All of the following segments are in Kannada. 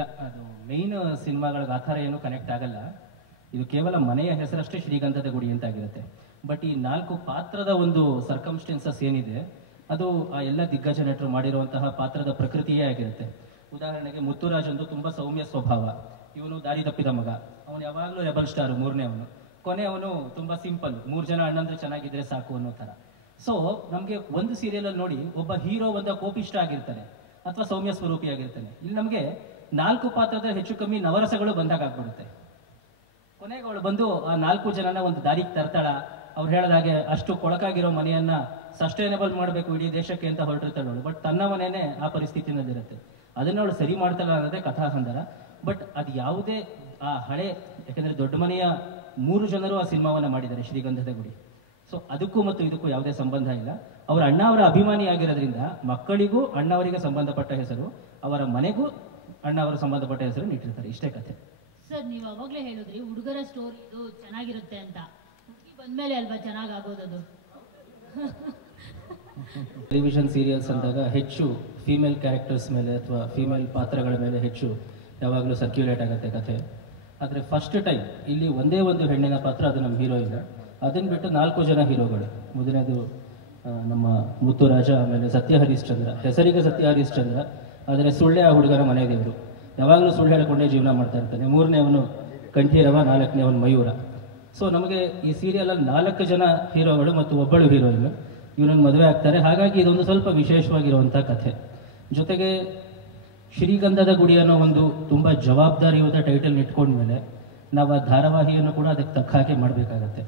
ಇಲ್ಲ, ಅದು ಮೇಯ್ನ್ ಸಿನಿಮಾಗಳಿಗೆ ಆ ಥರ ಏನು ಕನೆಕ್ಟ್ ಆಗಲ್ಲ. ಇದು ಕೇವಲ ಮನೆಯ ಹೆಸರಷ್ಟೇ ಶ್ರೀಗಂಧದ ಗುಡಿ ಅಂತ ಆಗಿರುತ್ತೆ. ಬಟ್ ಈ 4 ಪಾತ್ರದ ಒಂದು ಸರ್ಕಮ್ಸ್ಟೆನ್ಸಸ್ ಏನಿದೆ ಅದು ಆ ಎಲ್ಲ ದಿಗ್ಗಜ ನಟರು ಮಾಡಿರುವಂತಹ ಪಾತ್ರದ ಪ್ರಕೃತಿಯೇ ಆಗಿರುತ್ತೆ. ಉದಾಹರಣೆಗೆ ಮುತ್ತುರಾಜ್ ಒಂದು ತುಂಬಾ ಸೌಮ್ಯ ಸ್ವಭಾವ, ಇವನು ದಾರಿ ತಪ್ಪಿದ ಮಗ, ಅವನು ಯಾವಾಗಲೂ ರೆಬಲ್ ಸ್ಟಾರ್, 3ನೇ ಅವನು. ಕೊನೆ ಅವನು ತುಂಬಾ ಸಿಂಪಲ್, 3 ಜನ ಅಣ್ಣಂದ್ರೆ ಚೆನ್ನಾಗಿದ್ರೆ ಸಾಕು ಅನ್ನೋ ತರ. ಸೊ ನಮ್ಗೆ ಒಂದು ಸೀರಿಯಲ್ ಅಲ್ಲಿ ನೋಡಿ, ಒಬ್ಬ ಹೀರೋ ಒಂದು ಕೋಪಿಷ್ಟ ಆಗಿರ್ತಾನೆ ಅಥವಾ ಸೌಮ್ಯ ಸ್ವರೂಪಿ ಆಗಿರ್ತಾನೆ. ಇಲ್ಲಿ ನಮ್ಗೆ 4 ಪಾತ್ರದ ಹೆಚ್ಚು ಕಮ್ಮಿ ನವರಸಗಳು ಬಂದಾಗ ಆಗ್ಬಿಡುತ್ತೆ. ಕೊನೆಗೆ ಅವಳು ಬಂದು ಆ 4 ಜನನ ಒಂದು ದಾರಿಗೆ ತರ್ತಾಳ. ಅವ್ರು ಹೇಳಿದಾಗೆ ಅಷ್ಟು ಕೊಳಕಾಗಿರೋ ಮನೆಯನ್ನ ಸಸ್ಟೈನಬಲ್ ಮಾಡಬೇಕು ಇಡೀ ದೇಶಕ್ಕೆ ಅಂತ ಹೊರಟಿರ್ತಾಳೆ ಅವಳು. ಬಟ್ ತನ್ನ ಮನೆಯೇ ಆ ಪರಿಸ್ಥಿತಿನಲ್ಲಿರುತ್ತೆ. ಅದನ್ನ ಅವಳು ಸರಿ ಮಾಡ್ತಾಳ ಅನ್ನೋದೇ ಕಥಾಹಂದರ. ಬಟ್ ಅದು ಯಾವುದೇ ಆ ಹಳೆ, ಯಾಕಂದ್ರೆ ದೊಡ್ಡ ಮನೆಯ 3 ಜನರು ಆ ಸಿನಿಮಾವನ್ನ ಮಾಡಿದ್ದಾರೆ, ಶ್ರೀಗಂಧದ ಗುಡಿ. ಸೊ ಅದಕ್ಕೂ ಮತ್ತು ಇದಕ್ಕೂ ಯಾವುದೇ ಸಂಬಂಧ ಇಲ್ಲ. ಅವರ ಅಣ್ಣ ಅವರ ಅಭಿಮಾನಿ ಆಗಿರೋದ್ರಿಂದ ಮಕ್ಕಳಿಗೂ ಅಣ್ಣ ಅವರಿಗೆ ಸಂಬಂಧಪಟ್ಟ ಹೆಸರು, ಅವರ ಮನೆಗೂ ಅಣ್ಣ ಅವರ ಸಂಬಂಧಪಟ್ಟ ಹೆಸರು ಇಟ್ಟಿರ್ತಾರೆ. ಇಷ್ಟೇ ಕಥೆ. ಸರ್, ನೀವು ಅವಾಗಲೇ ಹೇಳಿದ್ರಿ ಹುಡುಗರ ಸ್ಟೋರಿ ಇದು ಚೆನ್ನಾಗಿರುತ್ತೆ ಅಂತ. ಹುಡುಗಿ ಬಂದ್ಮೇಲೆ ಅಲ್ವಾ ಚೆನ್ನಾಗಾಗೋದದು. ಟೆಲಿವಿಷನ್ ಸೀರಿಯಲ್ಸ್ ಅಂದಾಗ ಹೆಚ್ಚು ಫೀಮೇಲ್ ಕ್ಯಾರೆಕ್ಟರ್ಸ್ ಮೇಲೆ ಅಥವಾ ಫೀಮೇಲ್ ಪಾತ್ರಗಳ ಮೇಲೆ ಹೆಚ್ಚು ಯಾವಾಗಲೂ ಸರ್ಕ್ಯುಲೇಟ್ ಆಗುತ್ತೆ ಕಥೆ. ಆದರೆ ಫಸ್ಟ್ ಟೈಮ್ ಇಲ್ಲಿ ಒಂದೇ ಒಂದು ಹೆಣ್ಣಿನ ಪಾತ್ರ, ಅದು ನಮ್ಮ ಹೀರೋಯಿನ್. ಅದನ್ನು ಬಿಟ್ಟು 4 ಜನ ಹೀರೋಗಳು. ಮೊದಲನೇದು ನಮ್ಮ ಮುತ್ತುರಾಜ, ಆಮೇಲೆ ಸತ್ಯ ಹರಿಶ್ಚಂದ್ರ, ಹೆಸರಿಗೆ ಸತ್ಯ ಹರಿಶ್ಚಂದ್ರ, ಆದರೆ ಸುಳ್ಳೆ ಆ ಹುಡುಗನ ಮನೆ ದೇವರು, ಯಾವಾಗಲೂ ಸುಳ್ಳು ಹೇಳಿಕೊಂಡೇ ಜೀವನ ಮಾಡ್ತಾ ಇರ್ತಾನೆ. 3ನೇ ಅವನು ಕಂಠೀರವ, 4ನೇ ಅವನು ಮಯೂರ. ಸೊ ನಮಗೆ ಈ ಸೀರಿಯಲಲ್ಲಿ 4 ಜನ ಹೀರೋಗಳು ಮತ್ತು ಒಬ್ಬಳು ಹೀರೋಯಿನ್, ಇವನನ್ನು ಮದುವೆ ಆಗ್ತಾರೆ. ಹಾಗಾಗಿ ಇದೊಂದು ಸ್ವಲ್ಪ ವಿಶೇಷವಾಗಿರುವಂಥ ಕಥೆ. ಜೊತೆಗೆ ಶ್ರೀಗಂಧದ ಗುಡಿ ಅನ್ನೋ ಒಂದು ತುಂಬ ಜವಾಬ್ದಾರಿಯುತ ಟೈಟಲ್ ಇಟ್ಕೊಂಡ್ಮೇಲೆ ನಾವು ಆ ಧಾರಾವಾಹಿಯನ್ನು ಕೂಡ ಅದಕ್ಕೆ ತಕ್ಕ ಹಾಗೆ ಮಾಡಬೇಕಾಗತ್ತೆ.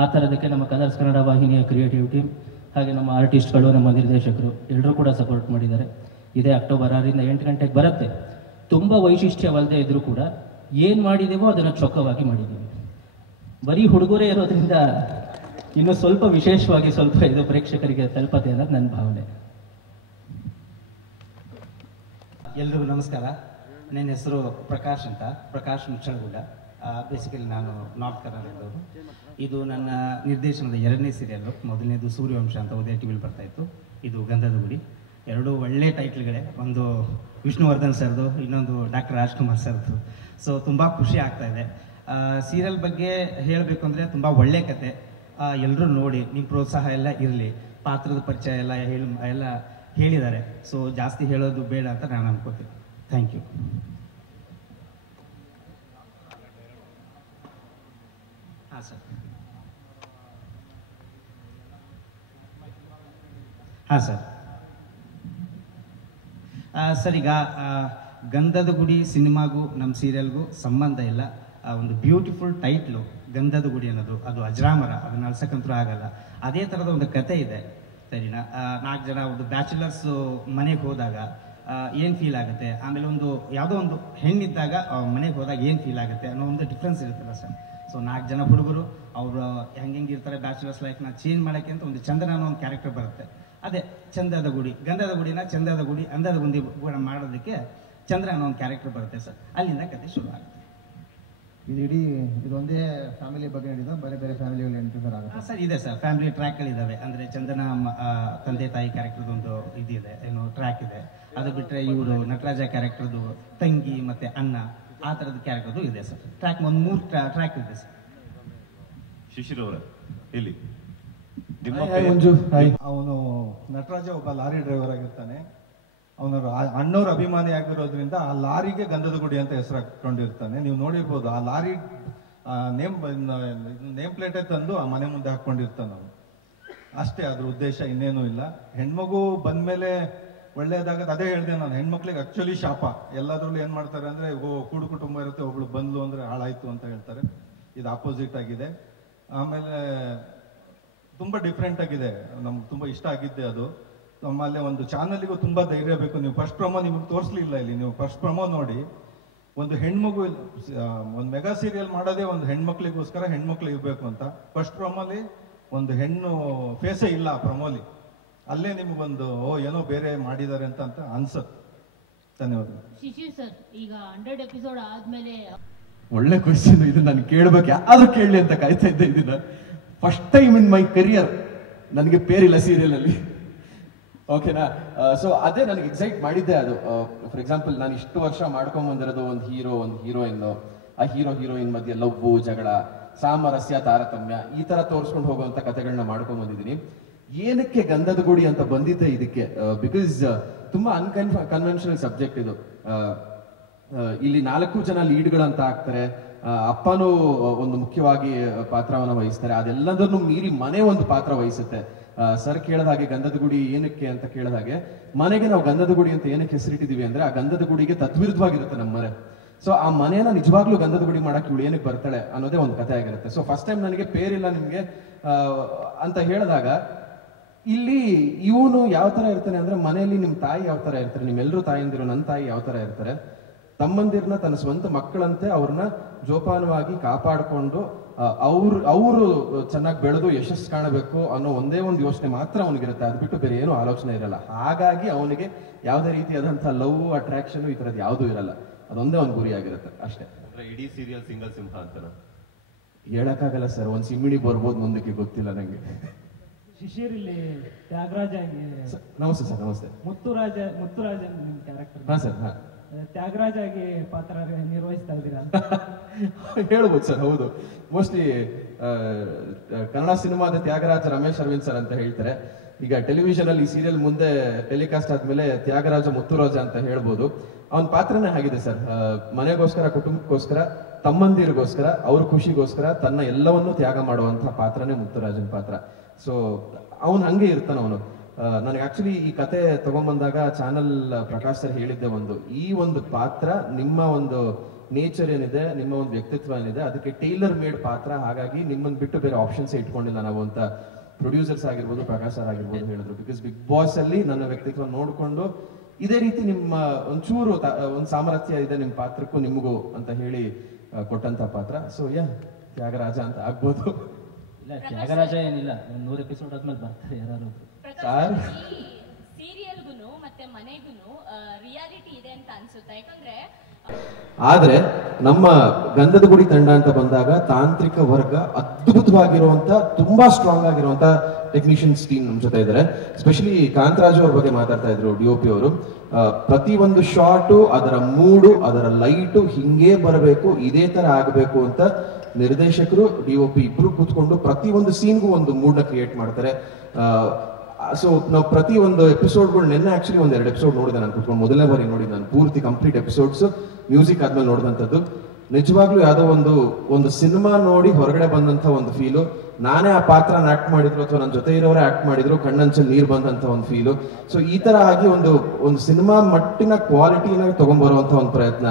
ಆ ಥರದಕ್ಕೆ ನಮ್ಮ ಕಲರ್ಸ್ ಕನ್ನಡ ವಾಹಿನಿಯ ಕ್ರಿಯೇಟಿವ್ ಟೀಮ್, ಹಾಗೆ ನಮ್ಮ ಆರ್ಟಿಸ್ಟ್ಗಳು, ನಮ್ಮ ನಿರ್ದೇಶಕರು ಎಲ್ಲರೂ ಕೂಡ ಸಪೋರ್ಟ್ ಮಾಡಿದ್ದಾರೆ. ಇದೇ ಅಕ್ಟೋಬರ್ 6ರಿಂದ 8 ಗಂಟೆಗೆ ಬರುತ್ತೆ. ತುಂಬ ವೈಶಿಷ್ಟ್ಯವಲ್ಲದೆ ಇದ್ರೂ ಕೂಡ ಏನು ಮಾಡಿದೆವೋ ಅದನ್ನು ಚೊಕ್ಕವಾಗಿ ಮಾಡಿದ್ದೀವಿ. ಬರೀ ಹುಡುಗರೇ ಇರೋದ್ರಿಂದ ಇನ್ನು ಸ್ವಲ್ಪ ವಿಶೇಷವಾಗಿ ಸ್ವಲ್ಪ ಇದು ಪ್ರೇಕ್ಷಕರಿಗೆ ತಲುಪತ್ತೆ ಅನ್ನೋದು ನನ್ನ ಭಾವನೆ. ಎಲ್ರಿಗೂ ನಮಸ್ಕಾರ. ನನ್ನ ಹೆಸರು ಪ್ರಕಾಶ್ ಅಂತ, ಪ್ರಕಾಶ್ ಮುಚ್ಚಳಗುಡ್ಡ. ಬೇಸಿಕಲಿ ನಾನು ನಾರ್ತ್ ಕರ್ನಾಟಕದವರು. ಇದು ನನ್ನ ನಿರ್ದೇಶನದ 2ನೇ ಸೀರಿಯಲ್ಲು. ಮೊದಲನೇದು ಸೂರ್ಯವಂಶ ಅಂತ ಉದಯ ಟಿವಿಲಿ ಬರ್ತಾಯಿತ್ತು. ಇದು ಗಂಧದ ಗುಡಿ. 2 ಒಳ್ಳೆ ಟೈಟ್ಲ್ಗಳೇ. ಒಂದು ವಿಷ್ಣುವರ್ಧನ್ ಸರ್ದು, ಇನ್ನೊಂದು ಡಾಕ್ಟರ್ ರಾಜ್ಕುಮಾರ್ ಸರ್ದು. ಸೊ ತುಂಬ ಖುಷಿ ಆಗ್ತಾ ಇದೆ. ಸೀರಿಯಲ್ ಬಗ್ಗೆ ಹೇಳಬೇಕು ಅಂದರೆ ತುಂಬ ಒಳ್ಳೆ ಕತೆ. ಎಲ್ಲರೂ ನೋಡಿ, ನಿಮ್ಮ ಪ್ರೋತ್ಸಾಹ ಎಲ್ಲ ಇರಲಿ. ಪಾತ್ರದ ಪರಿಚಯ ಎಲ್ಲ ಹೇಳಿದ್ದಾರೆ. ಸೊ ಜಾಸ್ತಿ ಹೇಳೋದು ಬೇಡ ಅಂತ ನಾನು ಅನ್ಕೋತೀನಿ. Thank you. ಹಾಂ ಸರ್. ಹಾಂ ಸರ್. ಸರ್, ಈಗ ಗಂಧದ ಗುಡಿ ಸಿನಿಮಾಗೂ ನಮ್ಮ ಸೀರಿಯಲ್ಗೂ ಸಂಬಂಧ ಇಲ್ಲ. ಒಂದು ಬ್ಯೂಟಿಫುಲ್ ಟೈಟ್ಲು ಗಂಧದ ಗುಡಿ ಅನ್ನೋದು, ಅದು ಅಜರಾಮರ, ಅದನ್ನ ಅಳ್ಸಕ್ಕಂತೂ ಆಗಲ್ಲ. ಅದೇ ಥರದ ಒಂದು ಕತೆ ಇದೆ, ಸರಿನಾ? 4 ಜನ ಒಂದು ಬ್ಯಾಚುಲರ್ಸ್ ಮನೆಗೆ ಹೋದಾಗ ಏನು ಫೀಲ್ ಆಗುತ್ತೆ, ಆಮೇಲೆ ಒಂದು ಯಾವುದೋ ಒಂದು ಹೆಣ್ಣಿದ್ದಾಗ ಮನೆಗೆ ಹೋದಾಗ ಏನು ಫೀಲ್ ಆಗುತ್ತೆ ಅನ್ನೋ ಒಂದು ಡಿಫ್ರೆನ್ಸ್ ಇರುತ್ತಲ್ಲ ಸರ್. ಸೊ 4 ಜನ ಹುಡುಗರು ಅವರು ಹೆಂಗಿರ್ತಾರೆ, ಬ್ಯಾಚುಲರ್ಸ್ ಲೈಫ್ನ ಚೇಂಜ್ ಮಾಡೋಕ್ಕೆ ಅಂತ ಒಂದು ಚಂದನ ಅನ್ನೋ ಒಂದು ಕ್ಯಾರೆಕ್ಟರ್ ಬರುತ್ತೆ. ಅದೇ ಚಂದದ ಗುಡಿ, ಗಂಧದ ಗುಡಿನ ಚಂದದ ಗುಡಿ, ಅಂದದ ಗುಂಡಿ ಮಾಡೋದಕ್ಕೆ ಚಂದ್ರ ಅನ್ನೋ ಒಂದು ಕ್ಯಾರೆಕ್ಟರ್ ಬರುತ್ತೆ ಸರ್. ಅಲ್ಲಿಂದ ಕತೆ ಶುರು ಆಗುತ್ತೆ. ಇದೊಂದೇ ಫ್ಯಾಮಿಲಿ ಬಗ್ಗೆ ಹೇಳಿದ, ಬೇರೆ ಬೇರೆ ಫ್ಯಾಮಿಲಿಗಳು ಎಂಟರ್ ಆಗುತ್ತೆ ಸರ್? ಇದೆ ಸರ್, ಫ್ಯಾಮಿಲಿ ಟ್ರ್ಯಾಕ್ಗಳಿದ್ದಾವೆ. ಅಂದರೆ ಚಂದನ ತಂದೆ ತಾಯಿ ಕ್ಯಾರೆಕ್ಟರ್ದು ಒಂದು ಇದಿದೆ, ಏನು ಟ್ರ್ಯಾಕ್ ಇದೆ. ಅದು ಬಿಟ್ಟರೆ ಇವರು ನಟರಾಜ ಕ್ಯಾರೆಕ್ಟರ್ದು ತಂಗಿ ಮತ್ತು ಅಣ್ಣ, ಆ ಥರದ ಕ್ಯಾರೆಕ್ಟರ್ದು ಇದೆ ಸರ್. ಟ್ರ್ಯಾಕ್ ಒಂದು 3 ಟ್ರ್ಯಾಕ್ ಇದೆ ಸರ್. ಶಿಶಿರ್ ಅವರ ಇಲ್ಲಿ ಅವನು ನಟರಾಜ ಒಬ್ಬ ಲಾರಿ ಡ್ರೈವರ್ ಆಗಿರ್ತಾನೆ. ಅವನ ಅಣ್ಣವ್ರ ಅಭಿಮಾನಿ ಆಗಿರೋದ್ರಿಂದ ಆ ಲಾರಿಗೆ ಗಂಧದ ಗುಡಿ ಅಂತ ಹೆಸರು ಹಾಕೊಂಡಿರ್ತಾನೆ. ನೀವು ನೋಡಿರ್ಬೋದು, ಆ ಲಾರಿ ನೇಮ್ ಪ್ಲೇಟೇ ತಂದು ಆ ಮನೆ ಮುಂದೆ ಹಾಕೊಂಡಿರ್ತಾನೆ ಅವನು. ಅಷ್ಟೇ ಅದ್ರ ಉದ್ದೇಶ, ಇನ್ನೇನು ಇಲ್ಲ. ಹೆಣ್ಮಗು ಬಂದ್ಮೇಲೆ ಒಳ್ಳೇದಾಗತ್ತೆ. ಅದೇ ಹೇಳಿದೆ ನಾನು, ಹೆಣ್ಮಕ್ಳಿಗೆ ಆಕ್ಚುಲಿ ಶಾಪ. ಎಲ್ಲದ್ರಲ್ಲೂ ಏನ್ ಮಾಡ್ತಾರೆ ಅಂದ್ರೆ, ಕೂಡು ಕುಟುಂಬ ಇರುತ್ತೆ, ಒಬ್ಳು ಬಂದ್ಲು ಅಂದ್ರೆ ಹಾಳಾಯ್ತು ಅಂತ ಹೇಳ್ತಾರೆ. ಇದು ಆಪೋಸಿಟ್ ಆಗಿದೆ. ಆಮೇಲೆ ತುಂಬಾ ಡಿಫ್ರೆಂಟ್ ಆಗಿದೆ, ನಮ್ಗೆ ತುಂಬಾ ಇಷ್ಟ ಆಗಿದ್ದೆ ಅದು. ನಮ್ಮಲ್ಲೇ ಒಂದು ಚಾನಲ್ಗೂ ತುಂಬಾ ಧೈರ್ಯ ಬೇಕು. ನೀವು ಫಸ್ಟ್ ಪ್ರೊಮೋ ನಿಮ್ಗೆ ತೋರಿಸ್ಲಿಲ್ಲ ಇಲ್ಲಿ, ನೀವು ಫಸ್ಟ್ ಪ್ರೊಮೋ ನೋಡಿ. ಒಂದು ಹೆಣ್ಮಗು, ಒಂದು ಮೆಗಾ ಸೀರಿಯಲ್ ಮಾಡೋದೇ ಒಂದು ಹೆಣ್ಮಕ್ಳಿಗೋಸ್ಕರ, ಹೆಣ್ಮಕ್ಳು ಇರ್ಬೇಕು ಅಂತ. ಫಸ್ಟ್ ಪ್ರೊಮೋಲಿ ಒಂದು ಹೆಣ್ಣು ಫೇಸೇ ಇಲ್ಲ ಆ ಪ್ರೊಮೋಲಿ. ಅಲ್ಲೇ ನಿಮ್ಗೊಂದು ಏನೋ ಬೇರೆ ಮಾಡಿದ್ದಾರೆ ಅಂತ ಅನ್ಸುತ್ತೆ. ಧನ್ಯವಾದ. ಶಿಶಿರ್ ಸರ್, ಈಗ 100 ಎಪಿಸೋಡ್ ಆದ್ಮೇಲೆ ಒಳ್ಳೆ ಕ್ವೆಶ್ಚನ್ ಇದು. ನಾನು ಕೇಳ್ಬೇಕು, ಯಾರು ಕೇಳಲಿ ಅಂತ ಕಾಯ್ತಾ ಇದ್ದೆ ಇದನ್ನ. First time in my career ನನಗೆ ಪೇರಿಲ್ಲ ಸೀರಿಯಲ್ ಅಲ್ಲಿ. ಓಕೆನಾ? ಸೊ ಅದೇ ನನಗೆ ಎಕ್ಸೈಟ್ ಮಾಡಿದ್ದೆ ಅದು. ಫಾರ್ ಎಕ್ಸಾಂಪಲ್, ನಾನು ಇಷ್ಟು ವರ್ಷ ಮಾಡ್ಕೊಂಡ್ ಬಂದಿರೋದು ಒಂದು ಹೀರೋ, ಒಂದು ಹೀರೋಯಿನ್, ಆ ಹೀರೋಯಿನ್ ಮಧ್ಯೆ ಲವ್ವು, ಜಗಳ, ಸಾಮರಸ್ಯ, ತಾರತಮ್ಯ, ಈ ತರ ತೋರಿಸ್ಕೊಂಡು ಹೋಗುವಂತ ಕಥೆಗಳನ್ನ ಮಾಡ್ಕೊಂಡ್ ಬಂದಿದ್ದೀನಿ. ಏನಕ್ಕೆ ಗಂಧದ ಗುಡಿ ಅಂತ ಬಂದಿದ್ದೆ ಇದಕ್ಕೆ, ಬಿಕಾಸ್ ತುಂಬಾ ಕನ್ವೆನ್ಷನಲ್ ಸಬ್ಜೆಕ್ಟ್ ಇದು. ಇಲ್ಲಿ 4 ಜನ ಲೀಡ್ಗಳಂತ ಆಗ್ತಾರೆ, ಅಪ್ಪನೂ ಒಂದು ಮುಖ್ಯವಾಗಿ ಪಾತ್ರವನ್ನು ವಹಿಸ್ತಾರೆ. ಅದೆಲ್ಲದನ್ನು ಮೀರಿ ಮನೆ ಒಂದು ಪಾತ್ರ ವಹಿಸುತ್ತೆ. ಸರ್ ಕೇಳಿದ ಹಾಗೆ ಗಂಧದ ಗುಡಿ ಏನಕ್ಕೆ ಅಂತ ಕೇಳಿದ ಹಾಗೆ, ಮನೆಗೆ ನಾವು ಗಂಧದ ಗುಡಿ ಅಂತ ಏನಕ್ಕೆ ಹೆಸರಿಟ್ಟಿದೀವಿ ಅಂದ್ರೆ, ಆ ಗಂಧದ ಗುಡಿಗೆ ತದ್ವಿರುದ್ಧವಾಗಿರುತ್ತೆ ನಮ್ಮ ಮನೆ. ಸೊ ಆ ಮನೆಯನ್ನ ನಿಜವಾಗ್ಲೂ ಗಂಧದ ಗುಡಿ ಮಾಡಕ್ಕೆ ಇವಳು ಏನಕ್ಕೆ ಬರ್ತಾಳೆ ಅನ್ನೋದೇ ಒಂದು ಕಥೆ ಆಗಿರುತ್ತೆ. ಸೊ ಫಸ್ಟ್ ಟೈಮ್ ನನಗೆ ಪೇರಿಲ್ಲ ನಿಮ್ಗೆ ಅಂತ ಹೇಳಿದಾಗ, ಇಲ್ಲಿ ಇವನು ಯಾವ ತರ ಇರ್ತಾನೆ ಅಂದ್ರೆ, ಮನೆಯಲ್ಲಿ ನಿಮ್ ತಾಯಿ ಯಾವ ತರ ಇರ್ತಾರೆ, ನಿಮ್ಮೆಲ್ಲರೂ ತಾಯಿಂದಿರು, ನನ್ನ ತಾಯಿ ಯಾವ ತರ ಇರ್ತಾರೆ, ತಮ್ಮಂದಿರನ್ನ ತನ್ನ ಸ್ವಂತ ಮಕ್ಕಳಂತೆ ಅವ್ರನ್ನ ಜೋಪಾನವಾಗಿ ಕಾಪಾಡಿಕೊಂಡು ಅವರು ಚೆನ್ನಾಗಿ ಬೆಳೆದು ಯಶಸ್ಸು ಕಾಣಬೇಕು ಅನ್ನೋ ಒಂದೇ ಒಂದು ಯೋಚನೆ ಮಾತ್ರ ಅವನಿಗಿರುತ್ತೆ. ಅದು ಬಿಟ್ಟು ಬೇರೆ ಏನೂ ಆಲೋಚನೆ ಇರಲ್ಲ. ಹಾಗಾಗಿ ಅವನಿಗೆ ಯಾವುದೇ ರೀತಿಯಾದಂತಹ ಲವ್, ಅಟ್ರಾಕ್ಷನ್ ಈ ತರದ್ದು ಯಾವುದೂ ಇರಲ್ಲ. ಅದೊಂದೇ ಒಂದು ಗುರಿ ಆಗಿರುತ್ತೆ ಅಷ್ಟೇ. ಇಡೀ ಸೀರಿಯಲ್ ಸಿಂಗಲ್ ಸಿಂಹ ಅಂತನ ಹೇಳಕ್ಕಾಗಲ್ಲ ಸರ್, ಒಂದ್ ಸಿಮ್ಮಿಡಿ ಬರ್ಬೋದು ಮುಂದಕ್ಕೆ, ಗೊತ್ತಿಲ್ಲ ನಂಗೆ. ಶಿಶಿರ್ ಇಲ್ಲಿ ತ್ಯಾಗರಾಜ ಆಗಿ, ನಮಸ್ತೆ ಸರ್. ನಮಸ್ತೆ. ಮುತ್ತುರಾಜ ಅಂತ ನಿಮ್ ಕ್ಯಾರೆಕ್ಟರ್. ಹಾ ಸರ್. ಹಾ, ತ್ಯಾಗರಾಜ ಆಗಿ ಪಾತ್ರ ನಿರ್ವಹಿಸ್ತಾ ಇದ್ದೀರಾ ಹೇಳ್ಬೋದು ಸರ್. ಹೌದು, ಮೋಸ್ಟ್ಲಿ ಕನ್ನಡ ಸಿನಿಮಾದ ತ್ಯಾಗರಾಜ ರಮೇಶ್ ಅರವಿಂದ್ ಸರ್ ಅಂತ ಹೇಳ್ತಾರೆ. ಈಗ ಟೆಲಿವಿಷನ್ ಅಲ್ಲಿ ಈ ಸೀರಿಯಲ್ ಮುಂದೆ ಟೆಲಿಕಾಸ್ಟ್ ಆದ್ಮೇಲೆ ತ್ಯಾಗರಾಜ ಮುತ್ತುರಾಜ ಅಂತ ಹೇಳ್ಬೋದು. ಅವನ ಪಾತ್ರನೇ ಆಗಿದೆ ಸರ್. ಮನೆಗೋಸ್ಕರ, ಕುಟುಂಬಕ್ಕೋಸ್ಕರ, ತಮ್ಮಂದಿರಿಗೋಸ್ಕರ, ಅವ್ರ ಖುಷಿಗೋಸ್ಕರ ತನ್ನ ಎಲ್ಲವನ್ನೂ ತ್ಯಾಗ ಮಾಡುವಂತಹ ಪಾತ್ರನೇ ಮುತ್ತುರಾಜನ್ ಪಾತ್ರ. ಸೊ ಅವನು ಹಂಗೆ ಇರ್ತಾನ ಅವನು. ನನಗೆ ಆಕ್ಚುಲಿ ಈ ಕತೆ ತಗೊಂಡ್ಬಂದಾಗ ಚಾನಲ್ ಪ್ರಕಾಶ್ ಸರ್ ಹೇಳಿದ್ದೆ ಈ ಒಂದು ಪಾತ್ರ ನಿಮ್ಮ ಒಂದು ನೇಚರ್ ಏನಿದೆ, ನಿಮ್ಮ ಒಂದು ವ್ಯಕ್ತಿತ್ವ ಏನಿದೆ, ಅದಕ್ಕೆ ಟೈಲರ್ ಮೇಡ್ ಪಾತ್ರ. ಹಾಗಾಗಿ ನಿಮ್ಮನ್ನು ಬಿಟ್ಟು ಬೇರೆ ಆಪ್ಷನ್ಸ್ ಇಟ್ಕೊಂಡಿಲ್ಲ ನಾವು ಅಂತ ಪ್ರೊಡ್ಯೂಸರ್ಸ್ ಆಗಿರ್ಬೋದು, ಪ್ರಕಾಶ್ ಸರ್ ಆಗಿರ್ಬೋದು ಹೇಳಿದ್ರು. ಬಿಕಾಸ್ ಬಿಗ್ ಬಾಸ್ ಅಲ್ಲಿ ನನ್ನ ವ್ಯಕ್ತಿತ್ವ ನೋಡ್ಕೊಂಡು ಇದೇ ರೀತಿ ನಿಮ್ಮ ಒಂಚೂರು ಒಂದು ಸಾಮರಸ್ಯ ಇದೆ ನಿಮ್ಮ ಪಾತ್ರಕ್ಕೂ ನಿಮಗೂ ಅಂತ ಹೇಳಿ ಕೊಟ್ಟಂತ ಪಾತ್ರ. ಸೊ ತ್ಯಾಗರಾಜ ಅಂತ ಆಗ್ಬೋದು. ಇಲ್ಲ, ತ್ಯಾಗರಾಜ ಏನಿಲ್ಲ, 100 ಎಪಿಸೋಡ್ ಆದ್ಮೇಲೆ ಬರ್ತಾರೆ ಯಾರು. ಸೀರಿಯಲ್ಗೂ ಮತ್ತೆ ಮನೆಗೂ ರಿಯಾಲಿಟಿ ಇದೆ ಅಂತ ಅನ್ಸುತ್ತೆ. ಯಾಕಂದ್ರೆ ಆದ್ರೆ ನಮ್ಮ ಗಂಧದ ಗುಡಿ ತಂಡ ಅಂತ ಬಂದಾಗ ತಾಂತ್ರಿಕ ವರ್ಗ ಅದ್ಭುತವಾಗಿರುವಂತ, ತುಂಬಾ ಸ್ಟ್ರಾಂಗ್ ಆಗಿರುವಂತ ಟೆಕ್ನಿಷಿಯನ್ಸ್ ಟೀಮ್ ನಮ್ಮ ಜೊತೆ ಇದ್ದಾರೆ. ಸ್ಪೆಷಲಿ ಕಾಂತರಾಜು ಅವ್ರ ಬಗ್ಗೆ ಮಾತಾಡ್ತಾ ಇದ್ರು DOP ಅವರು. ಪ್ರತಿ ಒಂದು ಶಾಟು, ಅದರ ಮೂಡು, ಅದರ ಲೈಟು ಹಿಂಗೇ ಬರಬೇಕು, ಇದೇ ತರ ಆಗಬೇಕು ಅಂತ ನಿರ್ದೇಶಕರು, DOP ಇಬ್ರು ಕೂತ್ಕೊಂಡು ಪ್ರತಿ ಒಂದು ಸೀನ್ಗೂ ಒಂದು ಮೂಡ್ನ ಕ್ರಿಯೇಟ್ ಮಾಡ್ತಾರೆ. ಸೊ ನಾವು ಪ್ರತಿ ಒಂದು ಎಪಿಸೋಡ್ಗಳು, ನಿನ್ನೆ ಆಕ್ಚುಲಿ 1-2 ಎಪಿಸೋಡ್ ನೋಡಿದೆ ನಾನು ಕೂತ್ಕೊಂಡು, ಮೊದಲನೇ ಬಾರಿ ನೋಡಿದ್ದು ನಾನು ಪೂರ್ತಿ ಕಂಪ್ಲೀಟ್ ಎಪಿಸೋಡ್ಸ್ ಮ್ಯೂಸಿಕ್ ಆದ್ಮೇಲೆ ನೋಡಿದಂಥದ್ದು. ನಿಜವಾಗ್ಲೂ ಯಾವುದೋ ಒಂದು ಸಿನಿಮಾ ನೋಡಿ ಹೊರಗಡೆ ಬಂದಂತ ಒಂದು ಫೀಲು. ನಾನೇ ಆ ಪಾತ್ರನ ಆಕ್ಟ್ ಮಾಡಿದ್ರು ಅಥವಾ ನನ್ನ ಜೊತೆ ಇರೋರೇ ಆಕ್ಟ್ ಮಾಡಿದ್ರು, ಕಣ್ಣಂಚಲ್ಲಿ ನೀರು ಬಂದಂತ ಒಂದು ಫೀಲು. ಸೊ ಈ ತರ ಆಗಿ ಒಂದು ಸಿನಿಮಾ ಮಟ್ಟಿನ ಕ್ವಾಲಿಟಿನ ತಗೊಂಡ್ಬರುವಂತ ಒಂದು ಪ್ರಯತ್ನ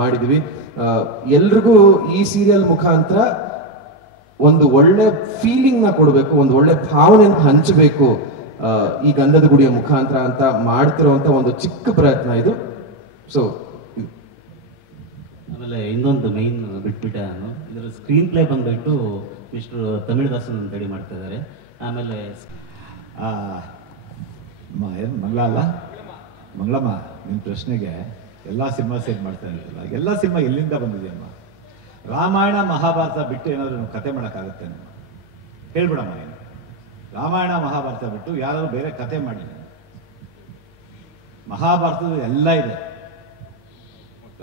ಮಾಡಿದ್ವಿ. ಎಲ್ರಿಗೂ ಈ ಸೀರಿಯಲ್ ಮುಖಾಂತರ ಒಂದು ಒಳ್ಳೆ ಫೀಲಿಂಗ್ ನ ಕೊಡಬೇಕು, ಒಂದು ಒಳ್ಳೆ ಭಾವನೆಯನ್ನು ಹಂಚಬೇಕು ಈ ಗಂಧದ ಗುಡಿಯ ಮುಖಾಂತರ ಅಂತ ಮಾಡ್ತಿರುವಂತ ಒಂದು ಚಿಕ್ಕ ಪ್ರಯತ್ನ ಇದು. ಸೊ ಆಮೇಲೆ ಇನ್ನೊಂದು ಮೈನ್ ಬಿಟ್ಬಿಟ್ಟೆ ನಾನು, ಇದರ ಸ್ಕ್ರೀನ್ ಪ್ಲೇ ಬಂದ್ಬಿಟ್ಟು ಮಿಸ್ಟರ್ ತಮಿಳ್ದಾಸನ್ ಅಂತ ಹೇಳಿ ಮಾಡ್ತಾ ಇದ್ದಾರೆ. ಆಮೇಲೆ ಏನು ಮಂಗಳಮ್ಮ, ನಿಮ್ಮ ಪ್ರಶ್ನೆಗೆ ಎಲ್ಲ ಸಿನಿಮಾ ಸೇರ್ ಮಾಡ್ತಾ ಇರ್ತಲ್ಲ, ಎಲ್ಲ ಸಿನಿಮಾ ಎಲ್ಲಿಂದ ಬಂದಿದೆಯಮ್ಮ? ರಾಮಾಯಣ ಮಹಾಭಾರತ ಬಿಟ್ಟು ಏನಾದ್ರು ಕತೆ ಮಾಡೋಕ್ಕಾಗುತ್ತೆ ನಮ್ಮ? ಹೇಳ್ಬಿಡಮ್ಮ, ಏನು ರಾಮಾಯಣ ಮಹಾಭಾರತ ಬಿಟ್ಟು ಯಾರಾದ್ರೂ ಬೇರೆ ಕತೆ ಮಾಡಿ? ಮಹಾಭಾರತದ ಎಲ್ಲ ಇದೆ.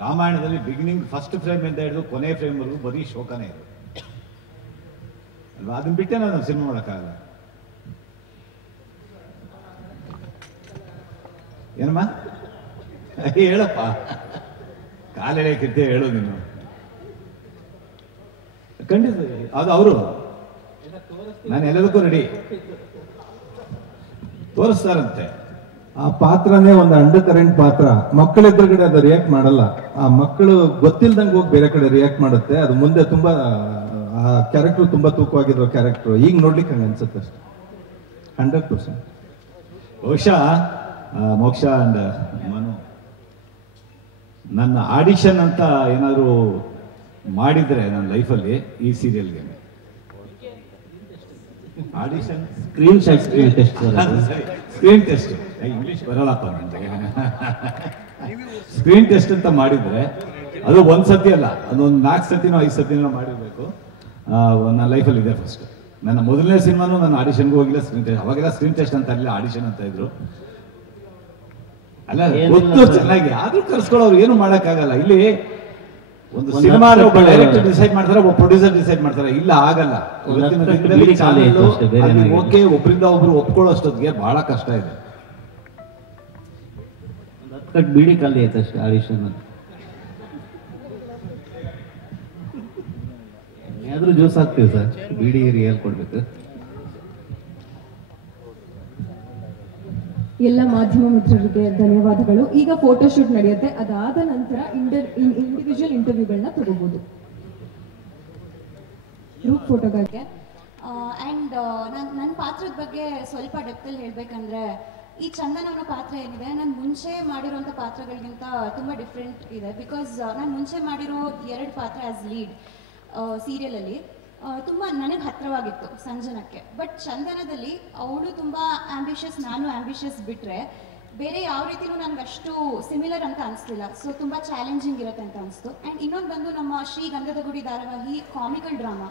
ರಾಮಾಯಣದಲ್ಲಿ ಬಿಗಿನಿಂಗ್ ಫಸ್ಟ್ ಫ್ರೇಮ್ ಇಂದ ಹಿಡಿದು ಕೊನೆ ಫ್ರೇಮ್ವರೆಗೂ ಬರೀ ಶೋಕನೇ ಇದೆ ಅಲ್ವಾ? ಅದನ್ನ ಬಿಟ್ಟೆ ನಾವು ಸಿನಿಮಾ ಮಾಡೋಕ್ಕಾಗಲ್ಲ. ಏನಮ್ಮ ಹೇಳಪ್ಪ, ಕಾಲೆಳೆಯಕ್ಕಿದ್ದೆ ಹೇಳು ನೀನು. ಖಂಡಿತ ಅದು ಅವರು, ನಾನು ಎಲ್ಲದಕ್ಕೂ ರೆಡಿ. ತೋರಿಸ್ತಾರಂತೆ ಆ ಪಾತ್ರನೇ ಒಂದು ಅಂಡರ್ ಕರೆಂಟ್ ಪಾತ್ರ. ಮಕ್ಕಳ ಎದುರುಗಡೆ ಅದು ರಿಯಾಕ್ಟ್ ಮಾಡಲ್ಲ. ಆ ಮಕ್ಕಳು ಗೊತ್ತಿಲ್ದಂಗೆ ಹೋಗಿ ಬೇರೆ ಕಡೆ ರಿಯಾಕ್ಟ್ ಮಾಡುತ್ತೆ. ಅದು ಮುಂದೆ ತುಂಬಾ ಆ ಕ್ಯಾರೆಕ್ಟರ್ ತುಂಬಾ ತೂಕವಾಗಿರೋ ಕ್ಯಾರೆಕ್ಟರ್. ಈಗ ನೋಡ್ಲಿಕ್ಕೆ ಹಂಗೆ ಅನ್ಸುತ್ತೆ ಅಷ್ಟೇ. 100%. ಬಹುಶಃ ಮೋಕ್ಷ ಅಂಡ್ ಮನು ನನ್ನ ಆಡಿಷನ್ ಅಂತ ಏನಾದ್ರು ಮಾಡಿದ್ರೆ ನನ್ನ ಲೈಫಲ್ಲಿ ಈ ಸೀರಿಯಲ್ಗೆ ಆಡಿಷನ್ ಸ್ಕ್ರೀನ್ ಟೆಸ್ಟ್ ಇಂಗ್ಲಿಷ್ ಬರಲ್ಲಪ್ಪ ನನಗೆ. ಸ್ಕ್ರೀನ್ ಟೆಸ್ಟ್ ಅಂತ ಮಾಡಿದ್ರೆ ಅದು ಒಂದ್ಸತಿ ಅಲ್ಲ, ಅದೊಂದು 4 ಸತಿನೋ 5 ಸತಿನೋ ಮಾಡಿರ್ಬೇಕು. ನನ್ನ ಲೈಫಲ್ಲಿ ಇದೆ ಫಸ್ಟ್. ನನ್ನ ಮೊದಲನೇ ಸಿನಿಮಾನು ನಾನು ಆಡಿಷನ್ಗೆ ಹೋಗಿಲ್ಲ, ಸ್ಕ್ರೀನ್ ಟೆಸ್ಟ್. ಅವಾಗೆಲ್ಲ ಸ್ಕ್ರೀನ್ ಟೆಸ್ಟ್ ಅಂತ ಇರಲಿಲ್ಲ, ಆಡಿಷನ್ ಅಂತ ಇದ್ರು. ಅಲ್ಲ ಗೊತ್ತು ಚೆನ್ನಾಗಿ, ಆದ್ರೂ ಕರ್ಸ್ಕೊಳ್ಳೋರು ಏನು ಮಾಡೋಕ್ಕಾಗಲ್ಲ. ಇಲ್ಲಿ ಒಂದು ಸಿನಿಮಾ ಒಬ್ಬ ಡೈರೆಕ್ಟರ್ ಡಿಸೈಡ್ ಮಾಡ್ತಾರೆ, ಒಬ್ಬ ಪ್ರೊಡ್ಯೂಸರ್ ಡಿಸೈಡ್ ಮಾಡ್ತಾರೆ. ಇಲ್ಲ ಆಗಲ್ಲ. ಓಕೆ, ಒಬ್ಬರಿಂದ ಒಬ್ರು ಒಪ್ಕೊಳ್ಳೋ ಅಷ್ಟೊತ್ತಿಗೆ ಬಹಳ ಕಷ್ಟ ಇದೆ. ಬೀಡಿ ಖಾಲಿ ಆಯ್ತು ಅಷ್ಟೇ ಆಡಿಷನ್. ಆದ್ರೂ ಜ್ಯೂಸ್ ಹಾಕ್ತೀವಿ ಸರ್, ಬೀಡಿ ರಿಯಲ್ ಕೊಡ್ಬೇಕು. ಎಲ್ಲ ಮಾಧ್ಯಮ ಮಿತ್ರರಿಗೆ ಧನ್ಯವಾದಗಳು. ಈಗ ಫೋಟೋಶೂಟ್ ನಡೆಯುತ್ತೆ, ಅದಾದ ನಂತರ ಇಂಡಿವಿಜುವಲ್ ಇಂಟರ್ವ್ಯೂಗಳನ್ನ ತಗೋಬಹುದು ಗ್ರೂಪ್ ಫೋಟೋಗಳಿಗೆ. ಆ್ಯಂಡ್ ನನ್ನ ಪಾತ್ರದ ಬಗ್ಗೆ ಸ್ವಲ್ಪ ಡೆಪ್ತಲ್ಲಿ ಹೇಳಬೇಕಂದ್ರೆ, ಈ ಚಂದನ್ ಅನ್ನೋ ಪಾತ್ರ ಏನಿದೆ, ನಾನು ಮುಂಚೆ ಮಾಡಿರೋಂಥ ಪಾತ್ರಗಳಿಗಿಂತ ತುಂಬ ಡಿಫ್ರೆಂಟ್ ಇದೆ. ಬಿಕಾಸ್ ನಾನು ಮುಂಚೆ ಮಾಡಿರೋ 2 ಪಾತ್ರ ಆ್ಯಸ್ ಲೀಡ್ ಸೀರಿಯಲಲ್ಲಿ ತುಂಬ ನನಗೆ ಹತ್ತಿರವಾಗಿತ್ತು ಸಂಜನಕ್ಕೆ. ಬಟ್ ಚಂದನದಲ್ಲಿ ಅವಳು ತುಂಬ ಆ್ಯಂಬಿಷಿಯಸ್, ನಾನು ಆ್ಯಂಬಿಷಿಯಸ್ ಬಿಟ್ಟರೆ ಬೇರೆ ಯಾವ ರೀತಿಯೂ ನನಗೆ ಅಷ್ಟು ಸಿಮಿಲರ್ ಅಂತ ಅನಿಸ್ಲಿಲ್ಲ. ಸೊ ತುಂಬ ಚಾಲೆಂಜಿಂಗ್ ಇರುತ್ತೆ ಅಂತ ಅನಿಸ್ತು. ಆ್ಯಂಡ್ ಇನ್ನೊಂದು ಬಂದು ನಮ್ಮ ಶ್ರೀಗಂಧದ ಗುಡಿ ಧಾರಾವಾಹಿ comical drama.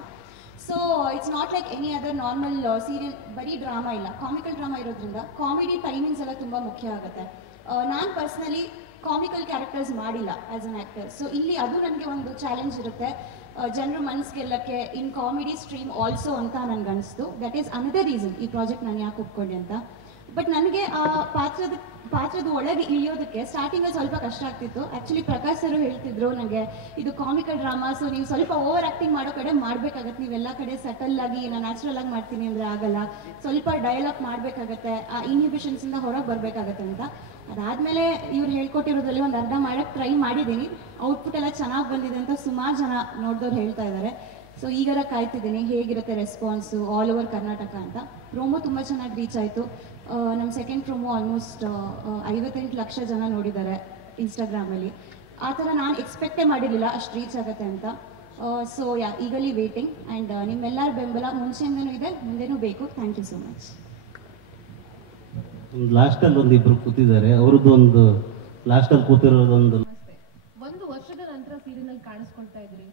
So it's not like any other normal serial, ಬರೀ ಡ್ರಾಮಾ ಇಲ್ಲ, ಕಾಮಿಕಲ್ ಡ್ರಾಮಾ ಇರೋದ್ರಿಂದ ಕಾಮಿಡಿ ಟೈಮಿಂಗ್ಸ್ ಎಲ್ಲ ತುಂಬ ಮುಖ್ಯ ಆಗುತ್ತೆ. ನಾನು ಪರ್ಸ್ನಲಿ ಕಾಮಿಕಲ್ ಕ್ಯಾರೆಕ್ಟರ್ಸ್ ಮಾಡಿಲ್ಲ ಆ್ಯಸ್ ಅನ್ ಆ್ಯಕ್ಟರ್. ಸೊ ಇಲ್ಲಿ ಅದು ನನಗೆ ಒಂದು ಚಾಲೆಂಜ್ ಇರುತ್ತೆ, ಜನರು ಮನಸ್ಸು ಗೆಲ್ಲಕ್ಕೆ ಇನ್ ಕಾಮಿಡಿ ಸ್ಟ್ರೀಮ್ ಆಲ್ಸೋ ಅಂತ ನನಗೆ ಅನಿಸ್ತು. ದಟ್ ಈಸ್ ಅನದರ್ ರೀಸನ್ ಈ ಪ್ರಾಜೆಕ್ಟ್ ನಾನು ಯಾಕೆ ಒಪ್ಕೊಂಡೆ ಅಂತ. ಬಟ್ ನನಗೆ ಆ ಪಾತ್ರದ ಒಳಗೆ ಇಳಿಯೋದಕ್ಕೆ ಸ್ಟಾರ್ಟಿಂಗಲ್ಲಿ ಸ್ವಲ್ಪ ಕಷ್ಟ ಆಗ್ತಿತ್ತು. ಆ್ಯಕ್ಚುಲಿ ಪ್ರಕಾಶ್ ಸರ್ ಹೇಳ್ತಿದ್ರು ನನಗೆ, ಇದು ಕಾಮಿಕಲ್ ಡ್ರಾಮಾ, ಸೊ ನೀವು ಸ್ವಲ್ಪ ಓವರ್ ಆ್ಯಕ್ಟಿಂಗ್ ಮಾಡೋ ಕಡೆ ಮಾಡಬೇಕಾಗತ್ತೆ, ನೀವೆಲ್ಲ ಕಡೆ ಸೆಟಲ್ ಆಗಿ ನಾನು ನ್ಯಾಚುರಲ್ ಆಗಿ ಮಾಡ್ತೀನಿ ಅಂದರೆ ಆಗಲ್ಲ, ಸ್ವಲ್ಪ ಡೈಲಾಗ್ ಮಾಡಬೇಕಾಗತ್ತೆ, ಆ ಇನ್ಹಿಬಿಷನ್ಸಿಂದ ಹೊರಗೆ ಬರಬೇಕಾಗತ್ತೆ ಅಂತ. ಅದಾದಮೇಲೆ ಇವ್ರು ಹೇಳ್ಕೊಟ್ಟಿರೋದ್ರಲ್ಲಿ ಒಂದು ಅರ್ಧ ಮಾಡೋಕ್ಕೆ ಟ್ರೈ ಮಾಡಿದ್ದೀನಿ. ಔಟ್ಪುಟ್ ಎಲ್ಲ ಚೆನ್ನಾಗಿ ಬಂದಿದೆ ಅಂತ ಸುಮಾರು ಜನ ನೋಡಿದವ್ರು ಹೇಳ್ತಾ ಇದ್ದಾರೆ. ಸೊ ಈಗಾರ ಕಾಯ್ತಿದ್ದೀನಿ ಹೇಗಿರುತ್ತೆ ರೆಸ್ಪಾನ್ಸು ಆಲ್ ಓವರ್ ಕರ್ನಾಟಕ ಅಂತ. ಪ್ರೋಮೋ ತುಂಬ ಚೆನ್ನಾಗಿ ರೀಚ್ ಆಯಿತು. ನಮ್ಮ ಸೆಕೆಂಡ್ ಪ್ರೋಮೋ ಆಲ್ಮೋಸ್ಟ್ 58 ಲಕ್ಷ ಜನ ನೋಡಿದ್ದಾರೆ ಇನ್ಸ್ಟಾಗ್ರಾಮಲ್ಲಿ. ಆ ಥರ ನಾನು ಎಕ್ಸ್ಪೆಕ್ಟೇ ಮಾಡಿರಲಿಲ್ಲ ಅಷ್ಟು ರೀಚ್ ಆಗುತ್ತೆ ಅಂತ. So ಈಗಲಿ waiting. ಆ್ಯಂಡ್ ನಿಮ್ಮೆಲ್ಲರ ಬೆಂಬಲ ಮುಂಚೆಯಿಂದನೂ ಇದೆ, ಮುಂದೆನೂ ಬೇಕು. Thank you so much. ಲಾಸ್ಟಲ್ಲಿ ಒಂದಿಬ್ರು ಕೂತಿದ್ದಾರೆ, ಅವ್ರದ್ದು ಒಂದು ಲಾಸ್ಟಲ್ಲಿ ಕೂತಿರೋದೊಂದು. 1 ವರ್ಷದ ನಂತರ ಸೀರಿಯಲ್ ಕಾಣಿಸ್ಕೊಳ್ತಾ ಇದ್ರಿ,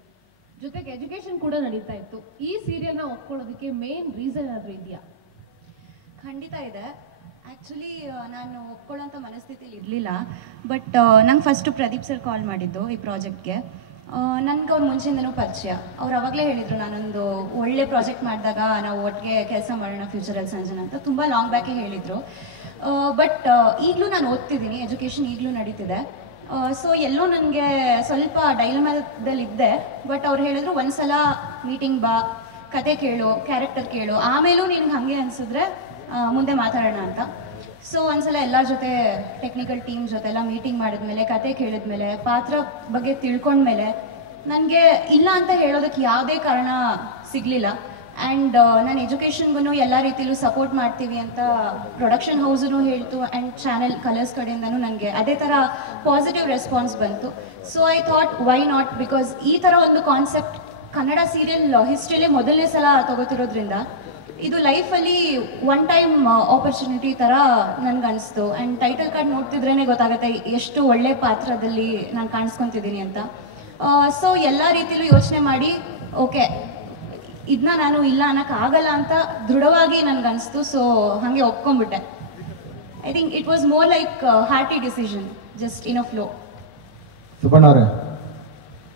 ಜೊತೆಗೆ ಎಜುಕೇಶನ್ ಕೂಡ ನಡೀತಾ ಇತ್ತು. ಈ ಸೀರಿಯಲ್ನ ಒಪ್ಕೊಳ್ಳೋದಕ್ಕೆ ಮೇನ್ ರೀಸನ್ ಏನಾದರೂ ಇದೆಯಾ? ಖಂಡಿತ ಇದೆ. ಆ್ಯಕ್ಚುಲಿ ನಾನು ಒಪ್ಕೊಳ್ಳೋಂಥ ಮನಸ್ಥಿತಿಲಿ ಇರಲಿಲ್ಲ. ಬಟ್ ನಂಗೆ ಫಸ್ಟು ಪ್ರದೀಪ್ ಸರ್ ಕಾಲ್ ಮಾಡಿದ್ದು ಈ ಪ್ರಾಜೆಕ್ಟ್ಗೆ. ನನಗೆ ಅವ್ರು ಮುಂಚೆಯಿಂದನೂ ಪರಿಚಯ. ಅವ್ರು ಅವಾಗಲೇ ಹೇಳಿದರು, ನಾನೊಂದು ಒಳ್ಳೆ ಪ್ರಾಜೆಕ್ಟ್ ಮಾಡಿದಾಗ ನಾವು ಒಟ್ಟಿಗೆ ಕೆಲಸ ಮಾಡೋಣ ಫ್ಯೂಚರಲ್ಲಿ ಸಂಜನಾ ಅಂತ ತುಂಬ ಲಾಂಗ್ ಬ್ಯಾಕೇ ಹೇಳಿದರು. ಬಟ್ ಈಗಲೂ ನಾನು ಓದ್ತಿದ್ದೀನಿ, ಎಜುಕೇಷನ್ ಈಗಲೂ ನಡೀತಿದೆ. ಸೊ ಎಲ್ಲೋ ನನಗೆ ಸ್ವಲ್ಪ ಡೈಲಮಾದಲ್ಲಿದ್ದೆ. ಬಟ್ ಅವ್ರು ಹೇಳಿದ್ರು, ಒಂದ್ಸಲ ಮೀಟಿಂಗ್ ಬಾ, ಕತೆ ಕೇಳು, ಕ್ಯಾರೆಕ್ಟರ್ ಕೇಳು, ಆಮೇಲೂ ನಿನ್ಗೆ ಹಾಗೆ ಅನಿಸಿದ್ರೆ ಮುಂದೆ ಮಾತಾಡೋಣ ಅಂತ. ಸೊ ಒಂದ್ಸಲ ಎಲ್ಲರ ಜೊತೆ ಟೆಕ್ನಿಕಲ್ ಟೀಮ್ ಜೊತೆ ಎಲ್ಲ ಮೀಟಿಂಗ್ ಮಾಡಿದ್ಮೇಲೆ, ಕತೆ ಕೇಳಿದ್ಮೇಲೆ, ಪಾತ್ರ ಬಗ್ಗೆ ತಿಳ್ಕೊಂಡ್ಮೇಲೆ ನನಗೆ ಇಲ್ಲ ಅಂತ ಹೇಳೋದಕ್ಕೆ ಯಾವುದೇ ಕಾರಣ ಸಿಗಲಿಲ್ಲ. ಆ್ಯಂಡ್ ನಾನು ಎಜುಕೇಷನ್ಗೂ ಎಲ್ಲ ರೀತಿಯಲ್ಲೂ ಸಪೋರ್ಟ್ ಮಾಡ್ತೀವಿ ಅಂತ ಪ್ರೊಡಕ್ಷನ್ ಹೌಸೂ ಹೇಳ್ತು. ಆ್ಯಂಡ್ ಚಾನೆಲ್ ಕಲರ್ಸ್ ಕಡೆಯಿಂದನೂ ನನಗೆ ಅದೇ ಥರ ಪಾಸಿಟಿವ್ ರೆಸ್ಪಾನ್ಸ್ ಬಂತು. So I thought why not, because ಈ ಥರ ಒಂದು ಕಾನ್ಸೆಪ್ಟ್ ಕನ್ನಡ ಸೀರಿಯಲ್ ಹಿಸ್ಟ್ರಿಲೇ ಮೊದಲನೇ ಸಲ ತಗೋತಿರೋದ್ರಿಂದ ಇದು ಲೈಫಲ್ಲಿ ಒನ್ ಟೈಮ್ ಆಪರ್ಚುನಿಟಿ ಥರ ನನಗನ್ನಿಸ್ತು. ಆ್ಯಂಡ್ ಟೈಟಲ್ ಕಾರ್ಡ್ ನೋಡ್ತಿದ್ರೇ ಗೊತ್ತಾಗುತ್ತೆ ಎಷ್ಟು ಒಳ್ಳೆ ಪಾತ್ರದಲ್ಲಿ ನಾನು ಕಾಣಿಸ್ಕೊತಿದ್ದೀನಿ ಅಂತ. ಸೊ ಎಲ್ಲ ರೀತಿಯಲ್ಲೂ ಯೋಚನೆ ಮಾಡಿ ಓಕೆ ಇದನ್ನ ನಾನು ಇಲ್ಲ ಅನ್ನೋಕ್ಕಾಗಲ್ಲ ಅಂತ ದೃಢವಾಗಿ ನನಗನ್ನಿಸ್ತು. ಸೊ ಹಾಗೆ ಒಪ್ಕೊಂಡ್ಬಿಟ್ಟೆ. I think it was more like hearty decision, just in a flow. Subbanna ಅವರೇ,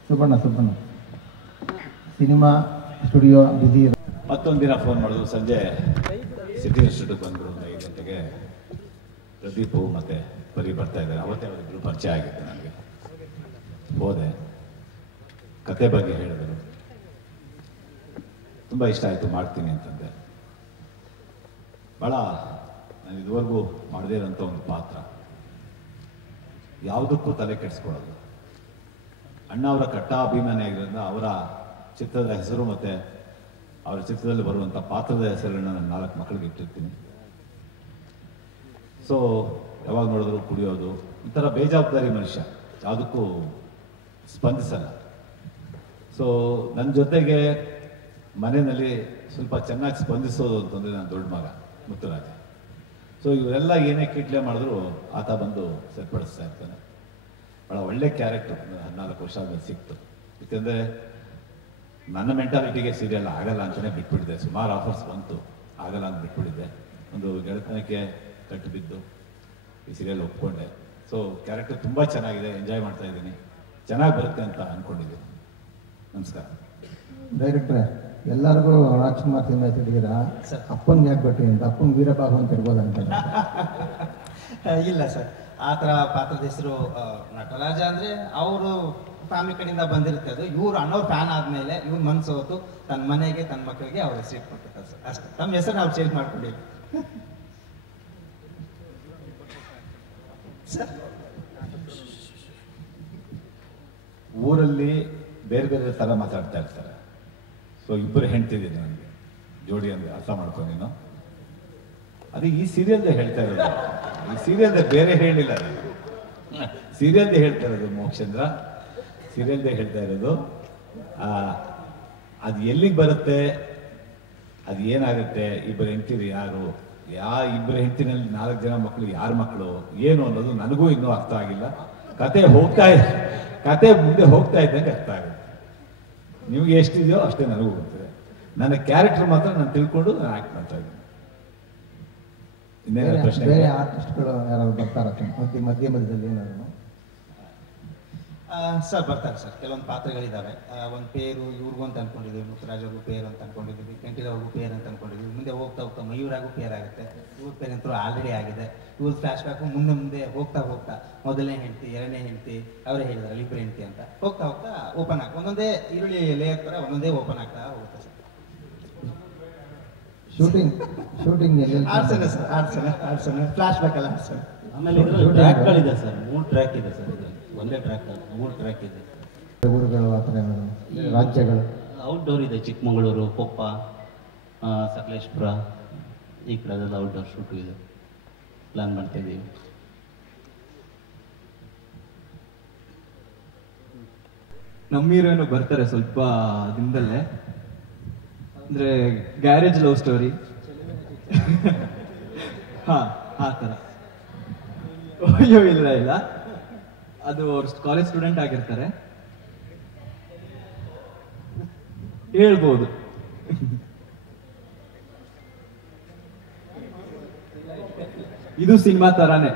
ಸುಬಣ್ಣ ಸಿನಿಮಾ ಸ್ಟುಡಿಯೋ ಬಿಸಿ. ಮತ್ತೊಂದು ದಿನ ಫೋನ್ ಮಾಡಿದ್ರು, ಸಂಜೆ ಸಿಟಿ ಇನ್ಸ್ಟಿಟ್ಯೂಟ್ ಬಂದರು 5 ಗಂಟೆಗೆ. ಪ್ರದೀಪು ಮತ್ತು ಪರಿ ಬರ್ತಾ ಇದ್ದಾರೆ. ಅವತ್ತೇ ಅವರಿಬ್ಬರು ಪರಿಚಯ ಆಗಿತ್ತು ನನಗೆ. ಹೋದೆ, ಕತೆ ಬಗ್ಗೆ ಹೇಳಿದರು, ತುಂಬ ಇಷ್ಟ ಆಯಿತು, ಮಾಡ್ತೀನಿ ಅಂತಂದೆ. ಭಾಳ ನಾನು ಇದುವರೆಗೂ ಮಾಡದೇ ಇರೋಂಥ ಒಂದು ಪಾತ್ರ, ಯಾವುದಕ್ಕೂ ತಲೆ ಕೆಡಿಸ್ಕೊಳ್ಳೋದು. ಅಣ್ಣ ಅವರ ಕಟ್ಟ ಅಭಿಮಾನಿ ಆಗಿರೋದ್ರಿಂದ ಅವರ ಚಿತ್ರದ ಹೆಸರು ಮತ್ತು ಅವರ ಚಿತ್ರದಲ್ಲಿ ಬರುವಂಥ ಪಾತ್ರದ ಹೆಸರನ್ನು ನಾನು 4 ಮಕ್ಕಳಿಗೆ ಇಟ್ಟಿರ್ತೀನಿ. ಸೊ ಯಾವಾಗ ನೋಡಿದ್ರು ಕುಡಿಯೋದು, ಈ ಥರ ಬೇಜವಾಬ್ದಾರಿ ಮನುಷ್ಯ, ಯಾವುದಕ್ಕೂ ಸ್ಪಂದಿಸಲ್ಲ. ಸೊ ನನ್ನ ಜೊತೆಗೆ ಮನೆಯಲ್ಲಿ ಸ್ವಲ್ಪ ಚೆನ್ನಾಗಿ ಸ್ಪಂದಿಸೋದು ಅಂತಂದರೆ ನಾನು ದೊಡ್ಡ ಮಗ ಮುತ್ತುರಾಜ. ಸೊ ಇವರೆಲ್ಲ ಏನೇ ಕಿಟ್ಲೆ ಮಾಡಿದ್ರು ಆತ ಬಂದು ಸರಿಪಡಿಸ್ತಾ ಇರ್ತಾನೆ. ಭಾಳ ಒಳ್ಳೆ ಕ್ಯಾರೆಕ್ಟರ್ 14 ವರ್ಷ ಆದಮೇಲೆ ಸಿಕ್ತು. ಯಾಕೆಂದರೆ ನನ್ನ ಮೆಂಟಾಲಿಟಿಗೆ ಸೀರಿಯಲ್ ಆಗಲ್ಲ ಅಂತಲೇ ಬಿಟ್ಬಿಟ್ಟಿದ್ದೆ. ಸುಮಾರು ಆಫರ್ಸ್ ಬಂತು, ಆಗಲ್ಲ ಅಂತ ಬಿಟ್ಬಿಟ್ಟಿದ್ದೆ. ಒಂದು ಗೆಳೆತನಕ್ಕೆ ಕಟ್ಟು ಬಿದ್ದು ಈ ಸೀರಿಯಲ್ ಒಪ್ಕೊಂಡೆ. ಸೊ ಕ್ಯಾರೆಕ್ಟರ್ ತುಂಬ ಚೆನ್ನಾಗಿದೆ, ಎಂಜಾಯ್ ಮಾಡ್ತಾ ಇದ್ದೀನಿ, ಚೆನ್ನಾಗಿ ಬರುತ್ತೆ ಅಂತ ಅಂದ್ಕೊಂಡಿದ್ದೀನಿ. ನಮಸ್ಕಾರ. ಡೈರೆಕ್ಟ್ರೆ, ಎಲ್ಲರಿಗೂ ರಾಜ್ಕುಮಾರ್ ಸಿನಿಮಾ ಹೆಸರಿದ್ದೀರಾ, ಅಪ್ಪನ್ಗೆ ಯಾಕೆ ಬಿಟ್ರಿ ಅಂತ, ಅಪ್ಪನ್ ವೀರಬಾಹು ಅಂತ ಇರ್ಬೋದಂತ. ಇಲ್ಲ ಸರ್, ಆ ಥರ ಪಾತ್ರದ ಹೆಸರು ನಟರಾಜ ಅಂದರೆ ಅವರು ಫ್ಯಾಮಿಲಿ ಕಡೆಯಿಂದ ಬಂದಿರುತ್ತೆ. ಅದು ಇವ್ರು ಅನ್ನೋರು ಫ್ಯಾನ್ ಆದಮೇಲೆ ಇವ್ರ ಮನಸ್ಸು ಹೊತ್ತು ತನ್ನ ಮನೆಗೆ ತನ್ನ ಮಕ್ಕಳಿಗೆ ಅವ್ರ ಹೆಸರು ಇಟ್ಕೊಳ್ತಾರೆ ಸರ್, ಅಷ್ಟೇ. ತಮ್ಮ ಹೆಸರು ನಾವು ಚೇಂಜ್ ಮಾಡ್ಕೊಂಡಿವಿ ಸರ್. ಊರಲ್ಲಿ ಬೇರೆ ಬೇರೆ ಥರ ಮಾತಾಡ್ತಾ ಇರ್ತಾರೆ. ಸೊ ಇಬ್ಬರು ಹೆಂಡ್ತಿದ್ದೀನಿ ನನಗೆ, ಜೋಡಿ ಅಂದರೆ ಅರ್ಥ ಮಾಡ್ಕೊ ನೀನು. ಅದು ಈ ಸೀರಿಯಲ್ದೇ ಹೇಳ್ತಾ ಇರೋದು, ಈ ಸೀರಿಯಲ್ದೇ ಬೇರೆ ಹೇಳಿಲ್ಲ, ಸೀರಿಯಲ್ದೇ ಹೇಳ್ತಾ ಇರೋದು ಮೋಕ್ಷೇಂದ್ರ, ಸೀರಿಯಲ್ದೇ ಹೇಳ್ತಾ ಇರೋದು. ಅದು ಎಲ್ಲಿಗೆ ಬರುತ್ತೆ, ಅದು ಏನಾಗುತ್ತೆ, ಇಬ್ಬರು ಹೆಂಡ್ತಿರು ಯಾರು, ಇಬ್ಬರು ಹೆಂಡ್ತಿನಲ್ಲಿ 4 ಜನ ಮಕ್ಕಳು ಯಾರ ಮಕ್ಕಳು ಏನು ಅನ್ನೋದು ನನಗೂ ಇನ್ನೂ ಅರ್ಥ ಆಗಿಲ್ಲ. ಕತೆ ಮುಂದೆ ಹೋಗ್ತಾ ಇದ್ದಂಗೆ ಅರ್ಥ ಆಗುತ್ತೆ. ನಿಮ್ಗೆ ಎಷ್ಟಿದೆಯೋ ಅಷ್ಟೇ ನನಗೂ ಗೊತ್ತಿದೆ. ನನ್ನ ಕ್ಯಾರೆಕ್ಟರ್ ಮಾತ್ರ ನಾನು ತಿಳ್ಕೊಂಡು ನಾನು ಆಕ್ಟ್ ಮಾಡ್ತಾ ಇದ್ದೀನಿ. ಇನ್ನೇನು ಪ್ರಶ್ನೆ? ಬೇರೆ ಆರ್ಟಿಸ್ಟ್ಗಳು ಯಾರು ಬರ್ತಾರ ಮಧ್ಯದಲ್ಲಿ ಏನಾದ್ರು? ಸರ್ ಬರ್ತಾರೆ ಸರ್, ಕೆಲವೊಂದು ಪಾತ್ರಗಳಿದ್ದಾವೆ. ಒಂದು ಪೇರು ಇವ್ರಿಗೂ ಅಂತ ಅನ್ಕೊಂಡಿದ್ದೀವಿ, ಮುತ್ತುರಾಜ್ ಅವ್ರಿಗೂ ಪೇರು ಅಂತ ಅನ್ಕೊಂಡಿದ್ದೀವಿ, ಕೆಂಟಿಲ್ ಅವ್ರಿಗೂ ಪೇರ್ ಅಂತ ಅನ್ಕೊಂಡಿದ್ದೀವಿ. ಮುಂದೆ ಹೋಗ್ತಾ ಹೋಗ್ತಾ ಮಯೂರಾಗೂ ಪೇರ್ ಆಗುತ್ತೆ. ಇವ್ರ ಪೇರ್ ಅಂತೂ ಆಲ್ರೆಡಿ ಆಗಿದೆ. ಇವ್ರ ಫ್ಲಾಶ್ ಬ್ಯಾಕು ಮುಂದೆ ಹೋಗ್ತಾ ಮೊದಲನೇ ಹೆಂಡತಿ, ಎರಡನೇ ಹೆಂಡತಿ, ಅವರೇ ಹೇಳಿದಾರೆ ಇಬ್ಬರು ಹೆಂಡತಿ ಅಂತ ಹೋಗ್ತಾ ಓಪನ್ ಆಗ್ತಾ ಒಂದೊಂದೇ ಈರುಳ್ಳಿ ಲೇಯರ್ ಥರ ಒಂದೊಂದೇ ಓಪನ್ ಆಗ್ತಾ ಹೋಗುತ್ತೆ ಸರ್. ಶೂಟಿಂಗ್ ಆಡ್ಸೋಣ ಫ್ಲಾಶ್ ಬ್ಯಾಕ್ ಅಲ್ಲ ಸರ್. ಆಮೇಲೆ ಟ್ರ್ಯಾಕ್ಗಳಿದೆ ಸರ್, 3 ಟ್ರ್ಯಾಕ್ ಇದೆ ಸರ್. ಒಂದೇ ಟ್ರ್ಯಾಕ್ 3 ಟ್ರ್ಯಾಕ್ ಇದೆ. ಊರುಗಳು ಆ ಥರ ರಾಜ್ಯಗಳು ಔಟ್ಡೋರ್ ಇದೆ, ಚಿಕ್ಕಮಗಳೂರು, ಕೊಪ್ಪ, ಸಕಲೇಶ್ಪುರ, ಈ ಕಡೆದೆಲ್ಲ ಔಟ್ಡೋರ್ ಶೂಟು ಇದೆ, ಪ್ಲಾನ್ ಮಾಡ್ತಾ ಇದ್ದೀವಿ. ನಮ್ಮ ಹೀರೋನು ಬರ್ತಾರೆ ಸ್ವಲ್ಪ ದಿನದಲ್ಲೇ, ಅಂದರೆ ಗ್ಯಾರೇಜ್ ಲವ್ ಸ್ಟೋರಿ. ಹಾಂ, ಆ ಥರ. ಅಯ್ಯೋ ಇಲ್ಲ, ಅದು ಅವ್ರ ಕಾಲೇಜ್ ಸ್ಟೂಡೆಂಟ್ ಆಗಿರ್ತಾರೆ, ಹೇಳ್ಬೋದು. ಇದು ಸಿನಿಮಾ ತರಾನೇ.